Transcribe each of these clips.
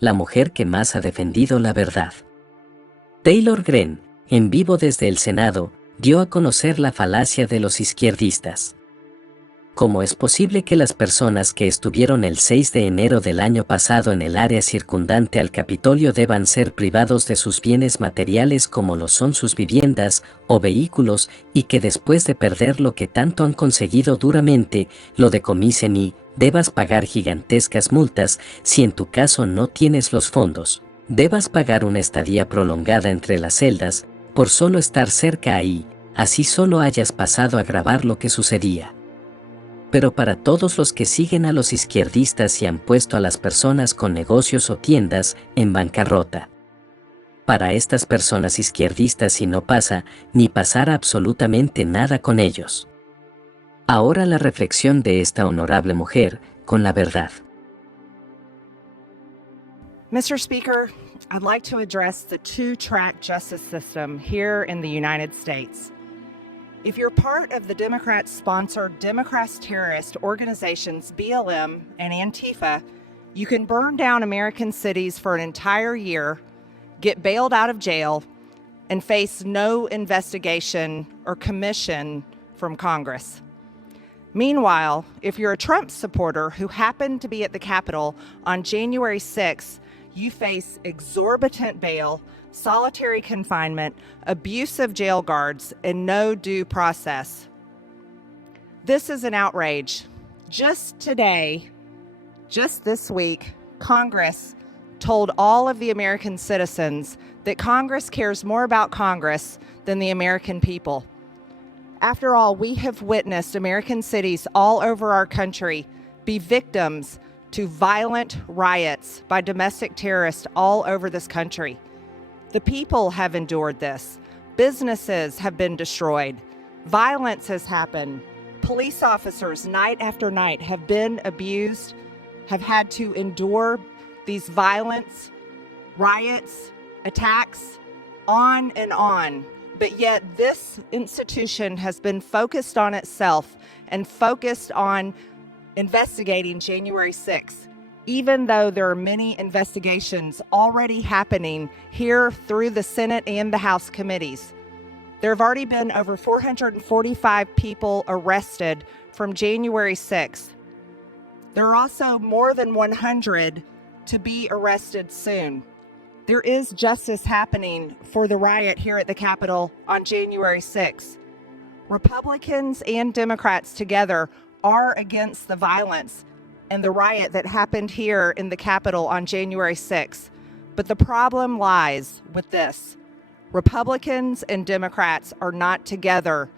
la mujer que más ha defendido la verdad. Taylor Greene, en vivo desde el Senado, dio a conocer la falacia de los izquierdistas. ¿Cómo es posible que las personas que estuvieron el 6 de enero del año pasado en el área circundante al Capitolio deban ser privados de sus bienes materiales como lo son sus viviendas o vehículos y que después de perder lo que tanto han conseguido duramente, lo decomisen y debas pagar gigantescas multas si en tu caso no tienes los fondos? Debas pagar una estadía prolongada entre las celdas por solo estar cerca ahí, así solo hayas pasado a grabar lo que sucedía. Pero para todos los que siguen a los izquierdistas y han puesto a las personas con negocios o tiendas en bancarrota. Para estas personas izquierdistas y no pasa, ni pasará absolutamente nada con ellos. Ahora la reflexión de esta honorable mujer con la verdad. Mr. Speaker, I'd like to address the two-track justice system here in the United States. If you're part of the Democrat-sponsored Democrat terrorist organizations BLM and Antifa, you can burn down American cities for an entire year, get bailed out of jail, and face no investigation or commission from Congress. Meanwhile, if you're a Trump supporter who happened to be at the Capitol on January 6th, you face exorbitant bail, solitary confinement, abusive jail guards, and no due process. This is an outrage. Just today, just this week, Congress told all of the American citizens that Congress cares more about Congress than the American people. After all, we have witnessed American cities all over our country be victims to violent riots by domestic terrorists all over this country. The people have endured this. Businesses have been destroyed. Violence has happened. Police officers, night after night, have been abused, have had to endure these violence, riots, attacks, on and on. But yet this institution has been focused on itself and focused on investigating January 6th. Even though there are many investigations already happening here through the Senate and the House committees. There have already been over 445 people arrested from January 6th. There are also more than 100 to be arrested soon. There is justice happening for the riot here at the Capitol on January 6th. Republicans and Democrats together are against the violence and the riot that happened here in the Capitol on January 6th. But the problem lies with this. Republicans and Democrats are not together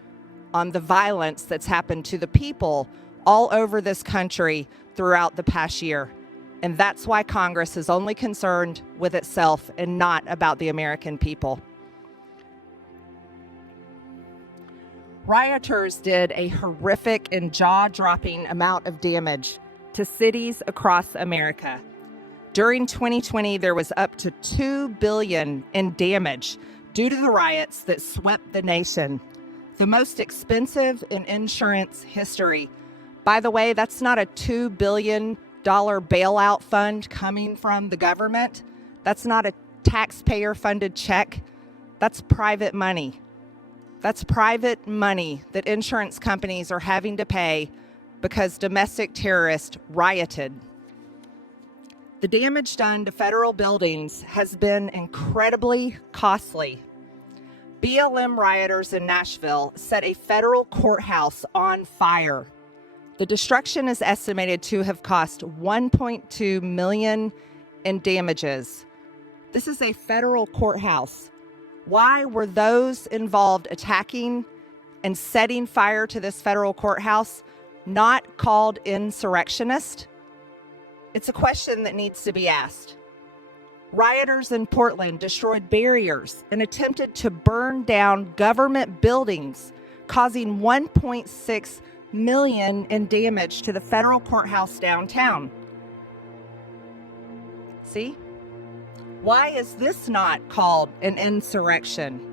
on the violence that's happened to the people all over this country throughout the past year. And that's why Congress is only concerned with itself and not about the American people. Rioters did a horrific and jaw-dropping amount of damage to cities across America. During 2020, there was up to $2 billion in damage due to the riots that swept the nation. The most expensive in insurance history. By the way, that's not a $2 billion bailout fund coming from the government. That's not a taxpayer-funded check. That's private money. That's private money that insurance companies are having to pay because domestic terrorists rioted. The damage done to federal buildings has been incredibly costly. BLM rioters in Nashville set a federal courthouse on fire. The destruction is estimated to have cost $1.2 million in damages. This is a federal courthouse. Why were those involved attacking and setting fire to this federal courthouse not called insurrectionists? It's a question that needs to be asked. Rioters in Portland destroyed barriers and attempted to burn down government buildings, causing $1.6 million in damage to the federal courthouse downtown. See? Why is this not called an insurrection?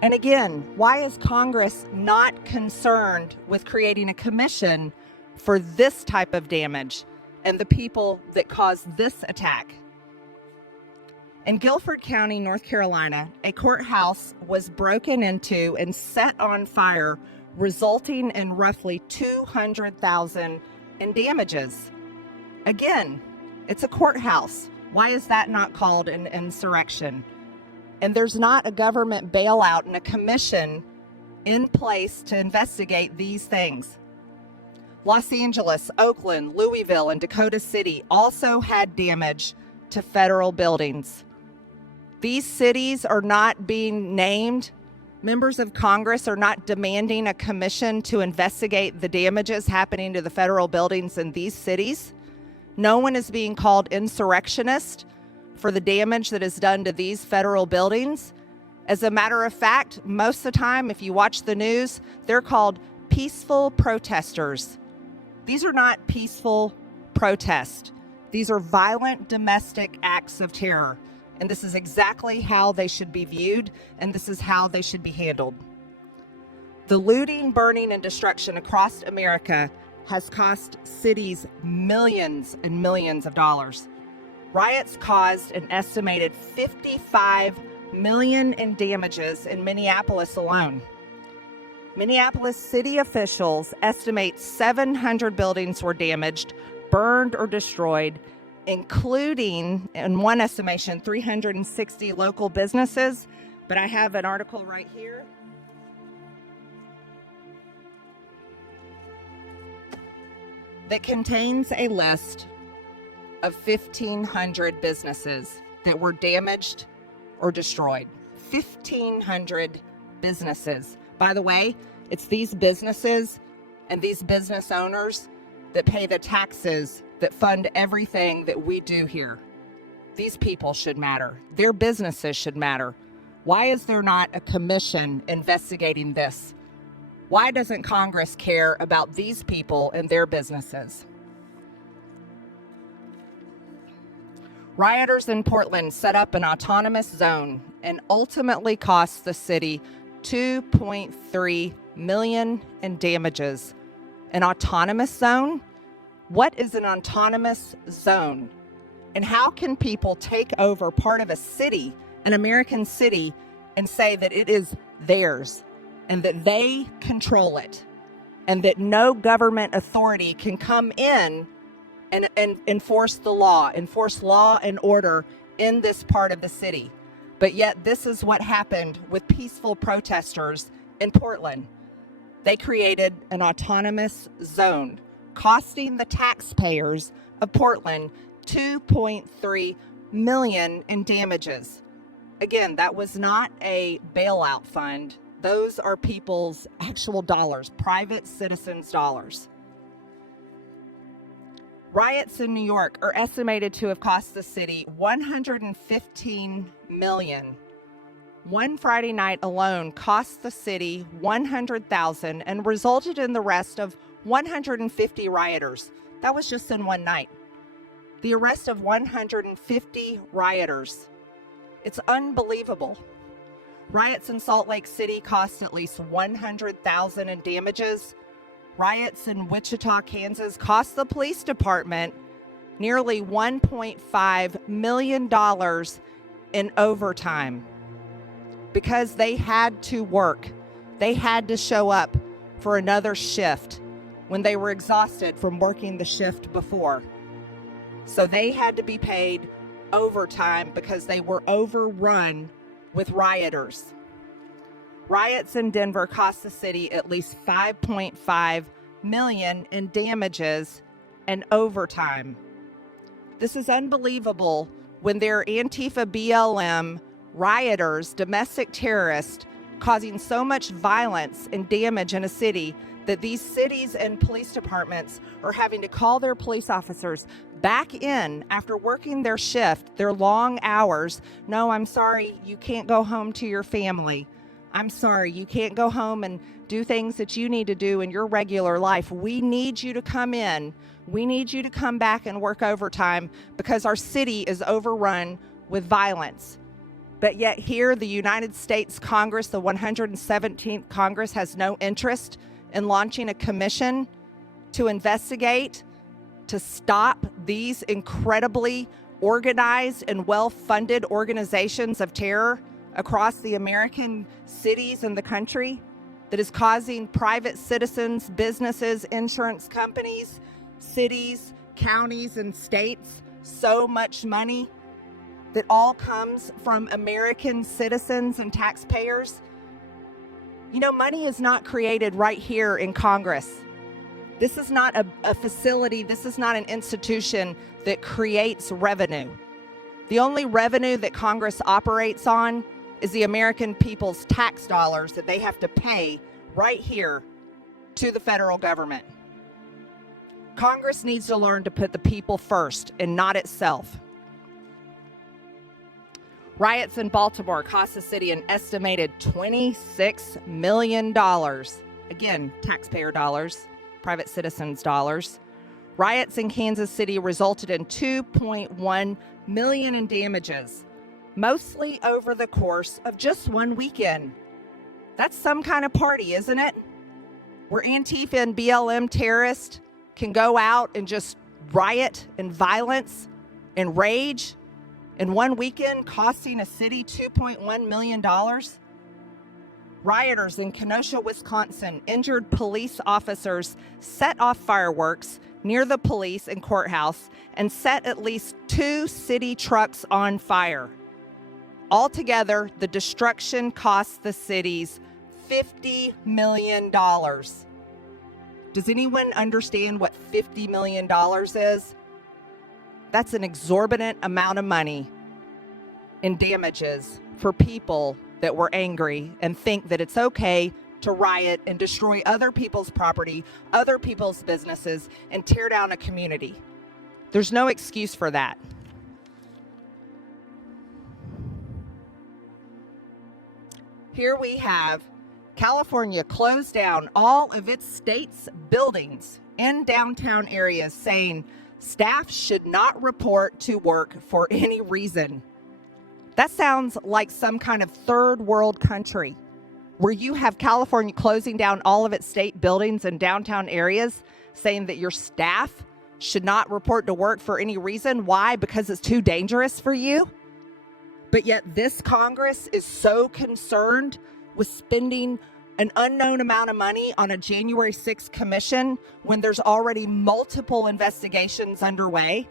And again, why is Congress not concerned with creating a commission for this type of damage? and the people that caused this attack. In Guilford County, North Carolina, a courthouse was broken into and set on fire, resulting in roughly $200,000 in damages. Again, it's a courthouse. Why is that not called an insurrection? And there's not a government bailout and a commission in place to investigate these things. Los Angeles, Oakland, Louisville, and Dakota City also had damage to federal buildings. These cities are not being named. Members of Congress are not demanding a commission to investigate the damages happening to the federal buildings in these cities. No one is being called insurrectionist for the damage that is done to these federal buildings. As a matter of fact, most of the time, if you watch the news, they're called peaceful protesters. These are not peaceful protests. These are violent domestic acts of terror. And this is exactly how they should be viewed, and this is how they should be handled. The looting, burning, and destruction across America has cost cities millions and millions of dollars. Riots caused an estimated $55 million in damages in Minneapolis alone. Minneapolis city officials estimate 700 buildings were damaged, burned, or destroyed, including, in one estimation, 360 local businesses. But I have an article right here. That contains a list of 1,500 businesses that were damaged or destroyed. 1,500 businesses. By the way, it's these businesses and these business owners that pay the taxes that fund everything that we do here. These people should matter. Their businesses should matter. Why is there not a commission investigating this? Why doesn't Congress care about these people and their businesses? Rioters in Portland set up an autonomous zone and ultimately cost the city $2.3 million in damages. An autonomous zone? What is an autonomous zone? And how can people take over part of a city, an American city, and say that it is theirs and that they control it and that no government authority can come in and enforce law and order in this part of the city? But yet this is what happened with peaceful protesters in Portland. They created an autonomous zone, costing the taxpayers of Portland $2.3 million in damages. Again, that was not a bailout fund. Those are people's actual dollars, private citizens' dollars. Riots in New York are estimated to have cost the city $115 million. One Friday night alone cost the city $100,000 and resulted in the arrest of 150 rioters. That was just in one night. The arrest of 150 rioters. It's unbelievable. Riots in Salt Lake City cost at least $100,000 in damages. Riots in Wichita, Kansas cost the police department nearly $1.5 million in overtime because they had to work. They had to show up for another shift when they were exhausted from working the shift before. So they had to be paid overtime because they were overrun with rioters. Riots in Denver cost the city at least $5.5 million in damages and overtime. This is unbelievable when they're Antifa BLM rioters, domestic terrorists, causing so much violence and damage in a city that these cities and police departments are having to call their police officers back in after working their shift, their long hours. No, I'm sorry, you can't go home to your family. I'm sorry, you can't go home and do things that you need to do in your regular life. We need you to come in. We need you to come back and work overtime because our city is overrun with violence. But yet here, the United States Congress, the 117th Congress, has no interest in launching a commission to investigate to stop these incredibly organized and well-funded organizations of terror across the American cities and the country that is causing private citizens, businesses, insurance companies, cities, counties, and states so much money that all comes from American citizens and taxpayers? You know, money is not created right here in Congress. This is not a facility, this is not an institution that creates revenue. The only revenue that Congress operates on is the American people's tax dollars that they have to pay right here to the federal government. Congress needs to learn to put the people first and not itself. Riots in Baltimore cost the city an estimated $26 million. Again, taxpayer dollars, private citizens' dollars. Riots in Kansas City resulted in $2.1 million in damages, mostly over the course of just one weekend. That's some kind of party, isn't it? Where Antifa and BLM terrorists can go out and just riot and violence and rage in one weekend, costing a city $2.1 million. Rioters in Kenosha, Wisconsin, injured police officers set off fireworks near the police and courthouse and set at least 2 city trucks on fire. Altogether, the destruction cost the cities $50 million. Does anyone understand what $50 million is? That's an exorbitant amount of money in damages for people that were angry and think that it's okay to riot and destroy other people's property, other people's businesses, and tear down a community. There's no excuse for that. Here we have California closed down all of its state's buildings in downtown areas, saying staff should not report to work for any reason. That sounds like some kind of third world country where you have California closing down all of its state buildings in downtown areas, saying that your staff should not report to work for any reason. Why? Because it's too dangerous for you? But yet this Congress is so concerned with spending an unknown amount of money on a January 6th commission when there's already multiple investigations underway.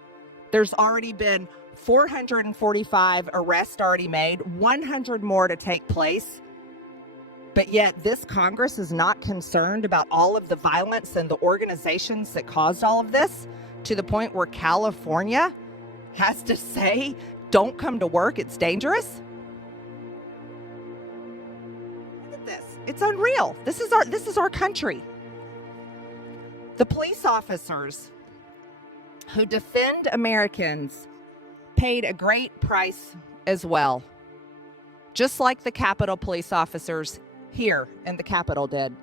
There's already been 445 arrests already made, 100 more to take place. But yet this Congress is not concerned about all of the violence and the organizations that caused all of this, to the point where California has to say, don't come to work, it's dangerous. Look at this. It's unreal. This is our country. The police officers who defend Americans paid a great price as well, just like the Capitol police officers here in the Capitol did.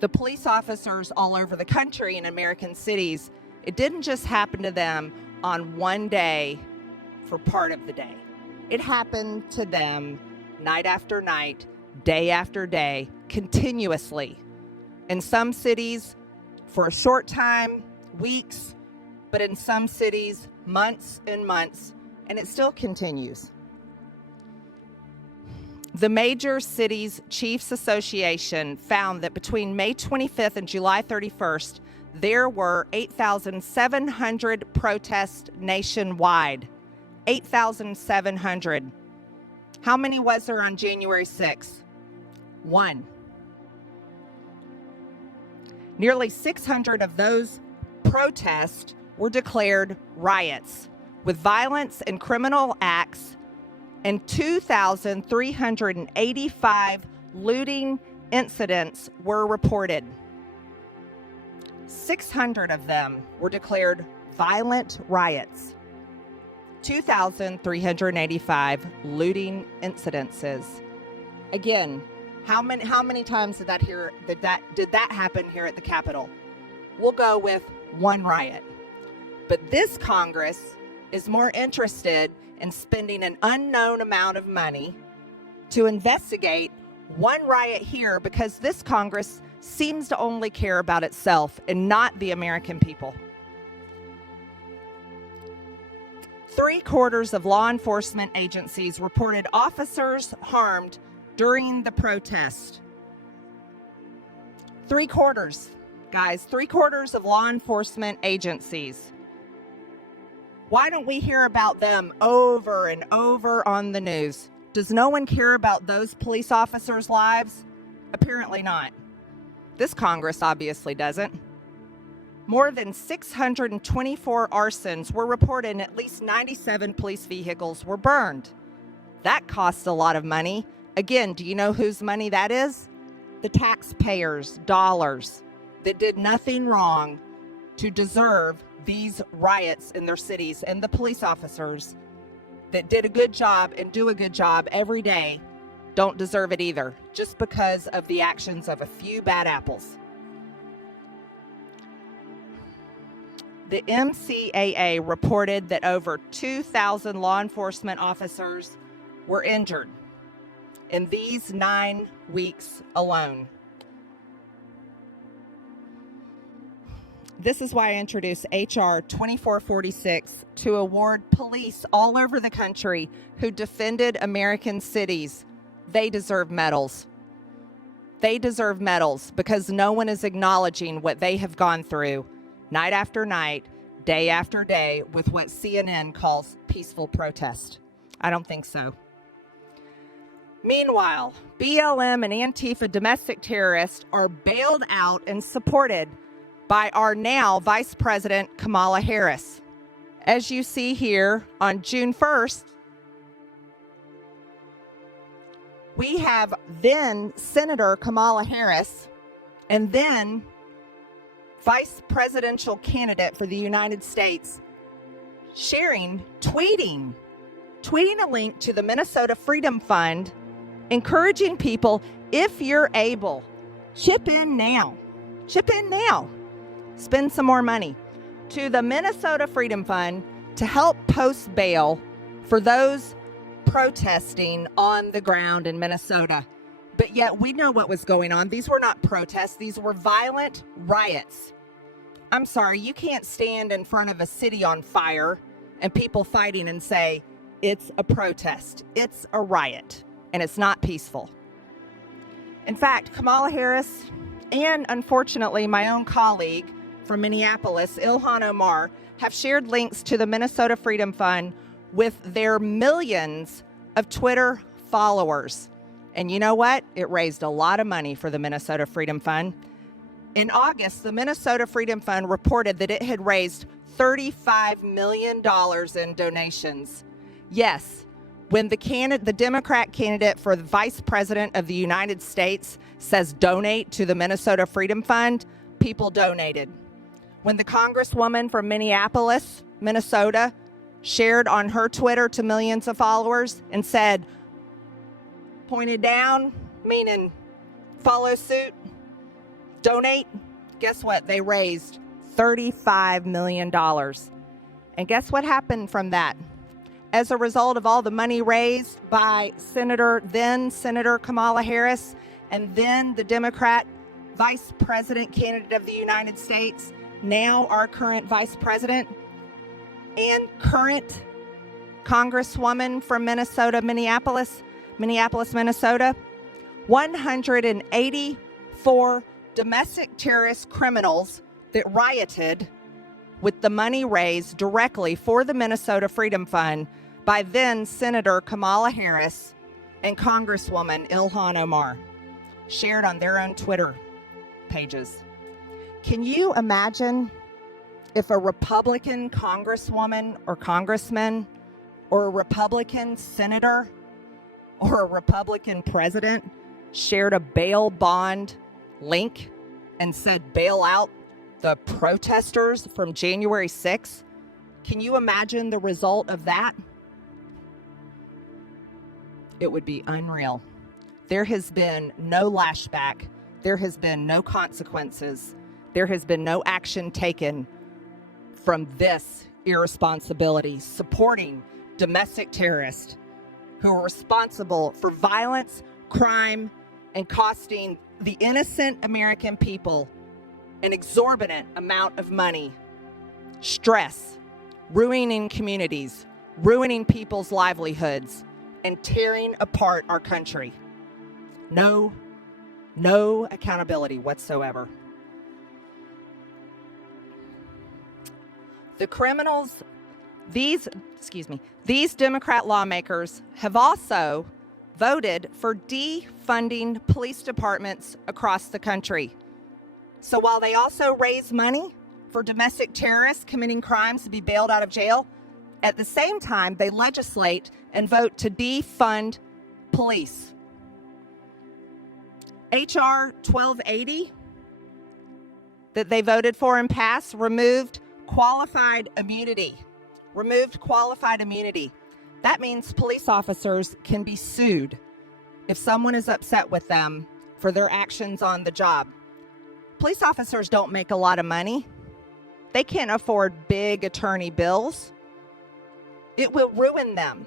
The police officers all over the country in American cities, it didn't just happen to them on one day for part of the day. It happened to them night after night, day after day, continuously. In some cities, for a short time, weeks, but in some cities, months and months, and it still continues. The Major Cities Chiefs Association found that between May 25th and July 31st, there were 8,700 protests nationwide. 8,700. How many was there on January 6th? 1. Nearly 600 of those protests were declared riots, with violence and criminal acts, and 2,385 looting incidents were reported. 600 of them were declared violent riots. 2,385 looting incidences. Again, how many times did that happen here at the Capitol? We'll go with 1 riot. But this Congress is more interested in spending an unknown amount of money to investigate 1 riot here, because this Congress seems to only care about itself and not the American people. 3/4 of law enforcement agencies reported officers harmed during the protest. 3/4, guys, 3/4 of law enforcement agencies. Why don't we hear about them over and over on the news? Does no one care about those police officers' lives? Apparently not. This Congress obviously doesn't. More than 624 arsons were reported and at least 97 police vehicles were burned. That costs a lot of money. Again, do you know whose money that is? The taxpayers' dollars that did nothing wrong to deserve these riots in their cities, and the police officers that did a good job and do a good job every day don't deserve it either, just because of the actions of a few bad apples. The MCAA reported that over 2,000 law enforcement officers were injured in these 9 weeks alone. This is why I introduced HR 2446 to award police all over the country who defended American cities. They deserve medals. They deserve medals because no one is acknowledging what they have gone through night after night, day after day, with what CNN calls peaceful protest. I don't think so. Meanwhile, BLM and Antifa domestic terrorists are bailed out and supported by our now Vice President Kamala Harris. As you see here, on June 1st, we have then Senator Kamala Harris and then Vice Presidential candidate for the United States tweeting a link to the Minnesota Freedom Fund, encouraging people, if you're able, chip in now. Spend some more money to the Minnesota Freedom Fund to help post bail for those protesting on the ground in Minnesota. But yet we know what was going on. These were not protests. These were violent riots. I'm sorry, you can't stand in front of a city on fire and people fighting and say, it's a protest. It's a riot. And it's not peaceful. In fact, Kamala Harris and, unfortunately, my own colleague from Minneapolis, Ilhan Omar, have shared links to the Minnesota Freedom Fund with their millions of Twitter followers. And you know what? It raised a lot of money for the Minnesota Freedom Fund. In August, the Minnesota Freedom Fund reported that it had raised $35 million in donations. Yes, when the Democrat candidate for the Vice President of the United States says donate to the Minnesota Freedom Fund, people donated. When the Congresswoman from Minneapolis, Minnesota, shared on her Twitter to millions of followers and said, pointed down, meaning follow suit, donate, guess what? They raised $35 million. And guess what happened from that? As a result of all the money raised by then Senator Kamala Harris and then the Democrat Vice President candidate of the United States, now our current Vice President and current Congresswoman from Minneapolis, Minnesota, 184 domestic terrorist criminals that rioted with the money raised directly for the Minnesota Freedom Fund by then Senator Kamala Harris and Congresswoman Ilhan Omar, shared on their own Twitter pages. Can you imagine if a Republican Congresswoman or Congressman or a Republican Senator or a Republican President shared a bail bond link and said bail out the protesters from January 6th? Can you imagine the result of that? It would be unreal. There has been no lashback. There has been no consequences. There has been no action taken from this irresponsibility, supporting domestic terrorists who are responsible for violence, crime, and costing the innocent American people an exorbitant amount of money, stress, ruining communities, ruining people's livelihoods, and tearing apart our country. No accountability whatsoever. The criminals, these Democrat lawmakers have also voted for defunding police departments across the country. So while they also raise money for domestic terrorists committing crimes to be bailed out of jail, at the same time, they legislate and vote to defund police. H.R. 1280 that they voted for and passed removed qualified immunity. That means police officers can be sued if someone is upset with them for their actions on the job. Police officers don't make a lot of money. They can't afford big attorney bills. It will ruin them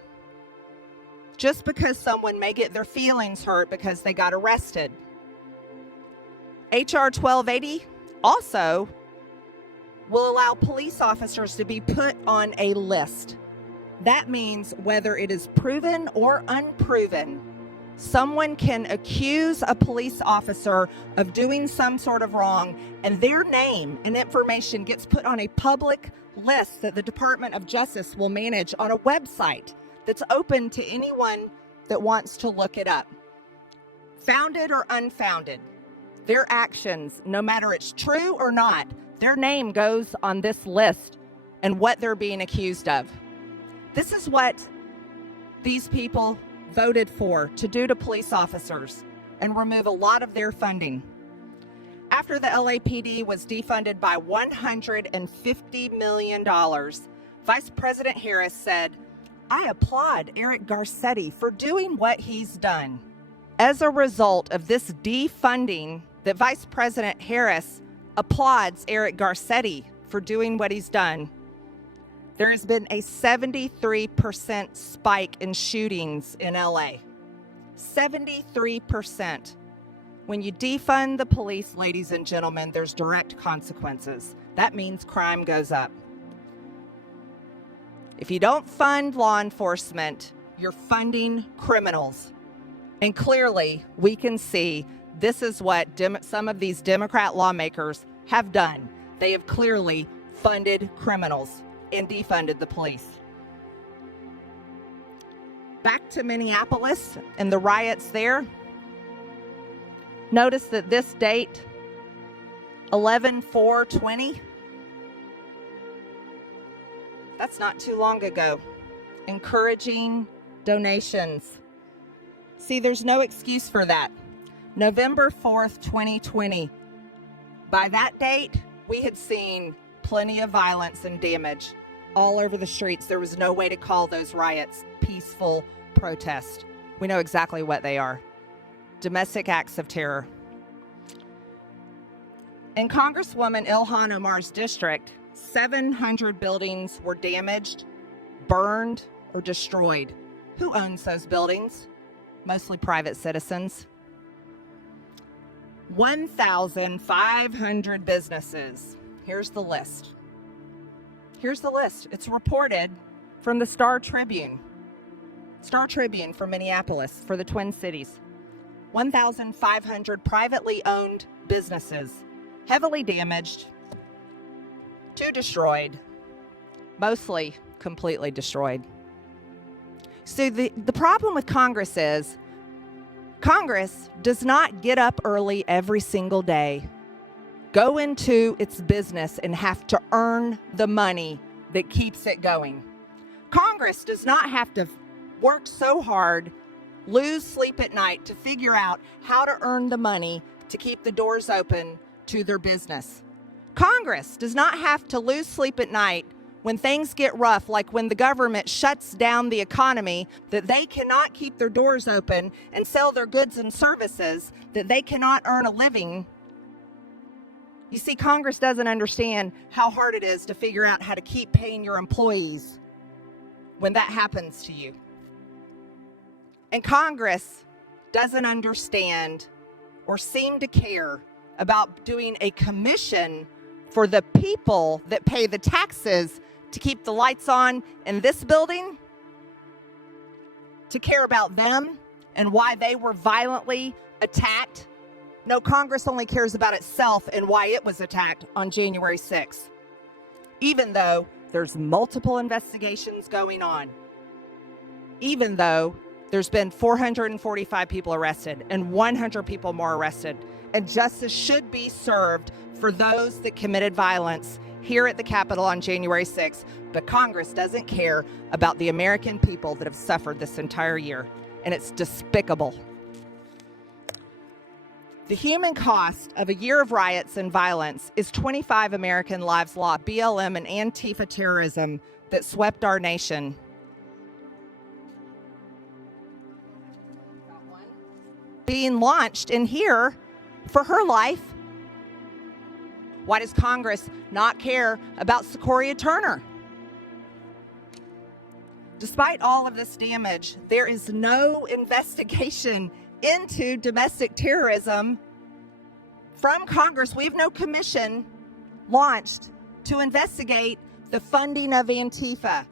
just because someone may get their feelings hurt because they got arrested. H.R. 1280 also will allow police officers to be put on a list. That means whether it is proven or unproven, someone can accuse a police officer of doing some sort of wrong, and their name and information gets put on a public list that the Department of Justice will manage on a website that's open to anyone that wants to look it up. Founded or unfounded, their actions, no matter it's true or not, their name goes on this list and what they're being accused of. This is what these people voted for to do to police officers and remove a lot of their funding. After the LAPD was defunded by $150 million, Vice President Harris said, "I applaud Eric Garcetti for doing what he's done." As a result of this defunding, that Vice President Harris applauds Eric Garcetti for doing what he's done, there has been a 73% spike in shootings in LA. 73%. When you defund the police, ladies and gentlemen, there's direct consequences. That means crime goes up. If you don't fund law enforcement, you're funding criminals. And clearly, we can see this is what some of these Democrat lawmakers have done. They have clearly funded criminals and defunded the police. Back to Minneapolis and the riots there. Notice that this date, 11/4/20, that's not too long ago. Encouraging donations. See, there's no excuse for that. November 4th, 2020. By that date, we had seen plenty of violence and damage all over the streets. There was no way to call those riots peaceful protest. We know exactly what they are. Domestic acts of terror. In Congresswoman Ilhan Omar's district, 700 buildings were damaged, burned, or destroyed. Who owns those buildings? Mostly private citizens. 1,500 businesses. Here's the list. It's reported from the Star Tribune from Minneapolis for the Twin Cities. 1,500 privately owned businesses, heavily damaged, 2 destroyed, mostly completely destroyed. So the problem with Congress is, Congress does not get up early every single day, go into its business, and have to earn the money that keeps it going. Congress does not have to work so hard, lose sleep at night to figure out how to earn the money to keep the doors open to their business. Congress does not have to lose sleep at night when things get rough, like when the government shuts down the economy, that they cannot keep their doors open and sell their goods and services, that they cannot earn a living. You see, Congress doesn't understand how hard it is to figure out how to keep paying your employees when that happens to you. And Congress doesn't understand or seem to care about doing a commission for the people that pay the taxes to keep the lights on in this building, to care about them and why they were violently attacked. No, Congress only cares about itself and why it was attacked on January 6th, even though there's multiple investigations going on, even though there's been 445 people arrested and 100 people more arrested, and justice should be served for those that committed violence here at the Capitol on January 6th, but Congress doesn't care about the American people that have suffered this entire year, and it's despicable. The human cost of a year of riots and violence is 25 American lives lost, BLM and Antifa terrorism that swept our nation. Being launched in here for her life. Why does Congress not care about Sequoia Turner? Despite all of this damage, there is no investigation into domestic terrorism from Congress. We have no commission launched to investigate the funding of Antifa.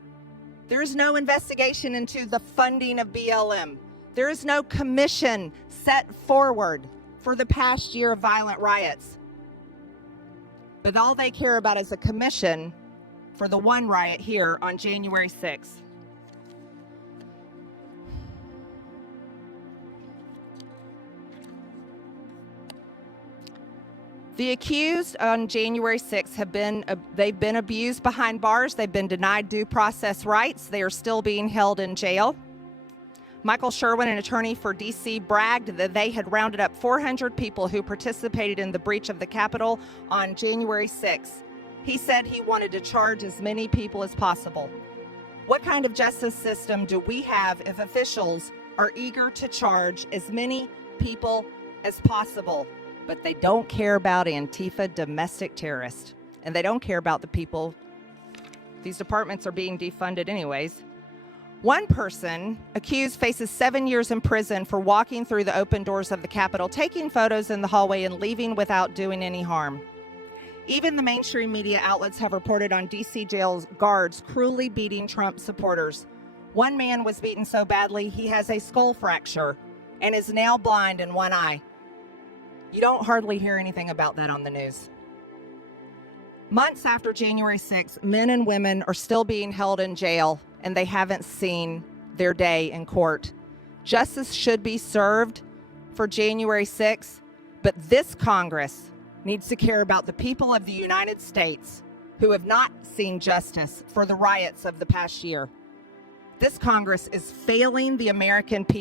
There is no investigation into the funding of BLM. There is no commission set forward for the past year of violent riots. But all they care about is a commission for the one riot here on January 6th. The accused on January 6th they've been abused behind bars. They've been denied due process rights. They are still being held in jail. Michael Sherwin, an attorney for D.C., bragged that they had rounded up 400 people who participated in the breach of the Capitol on January 6th. He said he wanted to charge as many people as possible. What kind of justice system do we have if officials are eager to charge as many people as possible, but they don't care about Antifa domestic terrorists, and they don't care about the people? These departments are being defunded anyways. One person accused faces 7 years in prison for walking through the open doors of the Capitol, taking photos in the hallway, and leaving without doing any harm. Even the mainstream media outlets have reported on D.C. jail guards cruelly beating Trump supporters. One man was beaten so badly he has a skull fracture and is now blind in one eye. You don't hardly hear anything about that on the news. Months after January 6th, men and women are still being held in jail, and they haven't seen their day in court. Justice should be served for January 6th, but this Congress needs to care about the people of the United States who have not seen justice for the riots of the past year. This Congress is failing the American people.